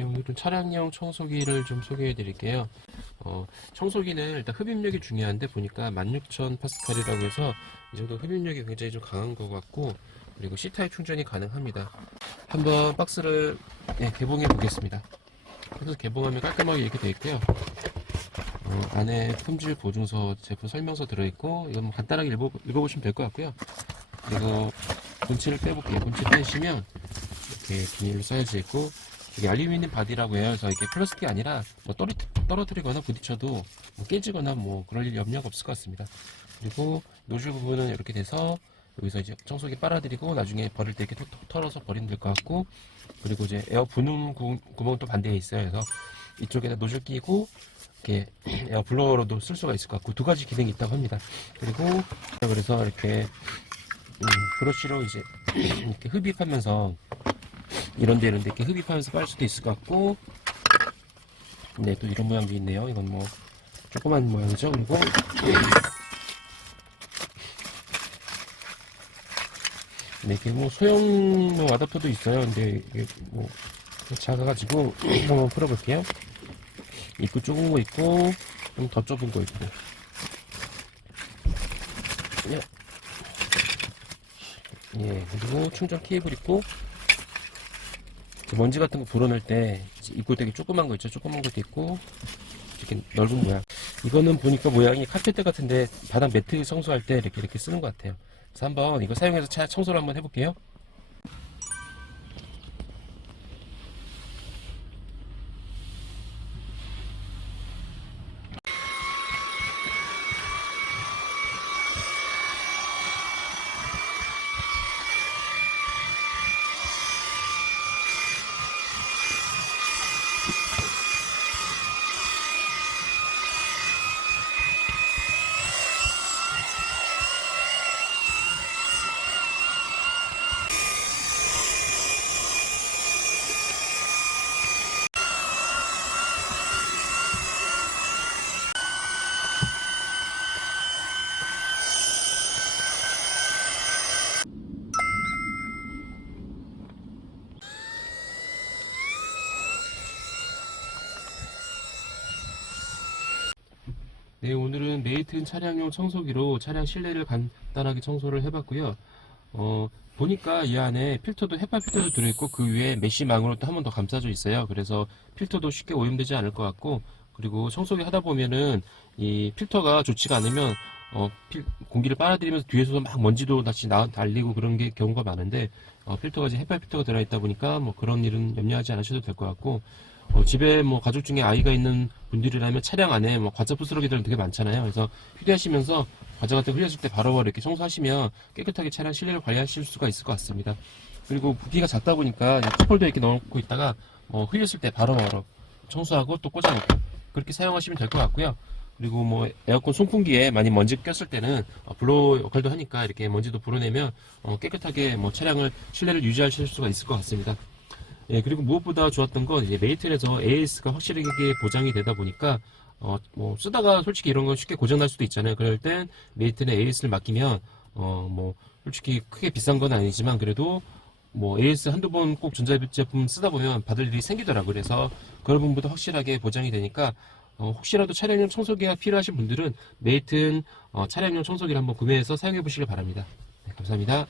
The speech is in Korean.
좀 차량용 청소기를 좀 소개해 드릴게요. 어, 청소기는 일단 흡입력이 중요한데 보니까 16,000 파스칼이라고 해서 이 정도 흡입력이 굉장히 좀 강한 것 같고 그리고 C타입 충전이 가능합니다. 한번 박스를 예, 개봉해 보겠습니다. 그래서 개봉하면 깔끔하게 이렇게 되어 있고요. 어, 안에 품질 보증서, 제품 설명서 들어있고 이건 뭐 간단하게 읽어, 읽어보시면 될 것 같고요. 그리고 본체를 빼볼게요. 본체 빼시면 이렇게 비닐로 쌓여져 있고 이게 알루미늄 바디라고 해요. 그래서 이게 플라스틱이 아니라 뭐 떨어, 떨어뜨리거나 부딪혀도 뭐 깨지거나 뭐 그럴 일 염려가 없을 것 같습니다. 그리고 노즐 부분은 이렇게 돼서 여기서 이제 청소기 빨아들이고 나중에 버릴 때 이렇게 톡- 톡 털어서 버리면 될 것 같고 그리고 이제 에어 분음 구, 구멍은 또 반대에 있어요. 그래서 이쪽에다 노즐 끼고 이렇게 에어 블로어로도 쓸 수가 있을 것 같고 두 가지 기능이 있다고 합니다. 그리고 그래서 이렇게 음, 브러쉬로 이제 이렇게 흡입하면서 이런데 이런데 이렇게 흡입하면서 빨 수도 있을 것 같고 네 또 이런 모양도 있네요. 이건 뭐 조그만 모양이죠. 그리고 네, 이게 뭐 소형용 아답터도 있어요. 근데 이게 뭐 작아가지고 한번 풀어볼게요. 입구 좁은 거 있고 좀 더 좁은 거 있고. 예. 예, 그리고 충전 케이블 있고 먼지 같은 거 불어낼 때 입구 되게 조그만 거 있죠. 조그만 것도 있고 이렇게 넓은 모양. 이거는 보니까 모양이 카페트 같은데 바닥 매트 청소할 때 이렇게 이렇게 쓰는 것 같아요. 그래서 한번 이거 사용해서 차 청소를 한번 해볼게요. 네, 오늘은 메이튼 차량용 청소기로 차량 실내를 간단하게 청소를 해봤고요. 어, 보니까 이 안에 필터도 헤파 필터도 들어있고 그 위에 메쉬망으로 또 한 번 더 감싸져 있어요. 그래서 필터도 쉽게 오염되지 않을 것 같고 그리고 청소기 하다 보면은 이 필터가 좋지가 않으면 어, 필- 공기를 빨아들이면서 뒤에서 막 먼지도 다시 나, 달리고 그런 게 경우가 많은데 어, 필터가 이제 헤파 필터가 들어있다 보니까 뭐 그런 일은 염려하지 않으셔도 될 것 같고 어, 집에 뭐 가족 중에 아이가 있는 분들이라면 차량 안에 뭐 과자 부스러기들 되게 많잖아요. 그래서 휴대하시면서 과자 같은 거 흘렸을 때 바로바로 이렇게 청소하시면 깨끗하게 차량 실내를 관리하실 수가 있을 것 같습니다. 그리고 부피가 작다 보니까 이제 컵홀더에 이렇게 넣고 있다가 어, 흘렸을 때 바로 바로 청소하고 또 꽂아놓고 그렇게 사용하시면 될 것 같고요. 그리고 뭐 에어컨 송풍기에 많이 먼지 꼈을 때는 어, 블로어 역할도 하니까 이렇게 먼지도 불어내면 어, 깨끗하게 뭐 차량을 실내를 유지하실 수가 있을 것 같습니다. 예, 그리고 무엇보다 좋았던 건 이제 메이튼에서 AS가 확실하게 보장이 되다 보니까 어, 뭐 쓰다가 솔직히 이런 건 쉽게 고장날 수도 있잖아요. 그럴 땐 메이튼에 AS를 맡기면 어, 뭐 솔직히 크게 비싼 건 아니지만 그래도 뭐 AS 한두 번 꼭 전자제품 쓰다 보면 받을 일이 생기더라고요. 그래서 그런 부분도 확실하게 보장이 되니까 어, 혹시라도 차량용 청소기가 필요하신 분들은 메이튼 어, 차량용 청소기를 한번 구매해서 사용해 보시길 바랍니다. 네, 감사합니다.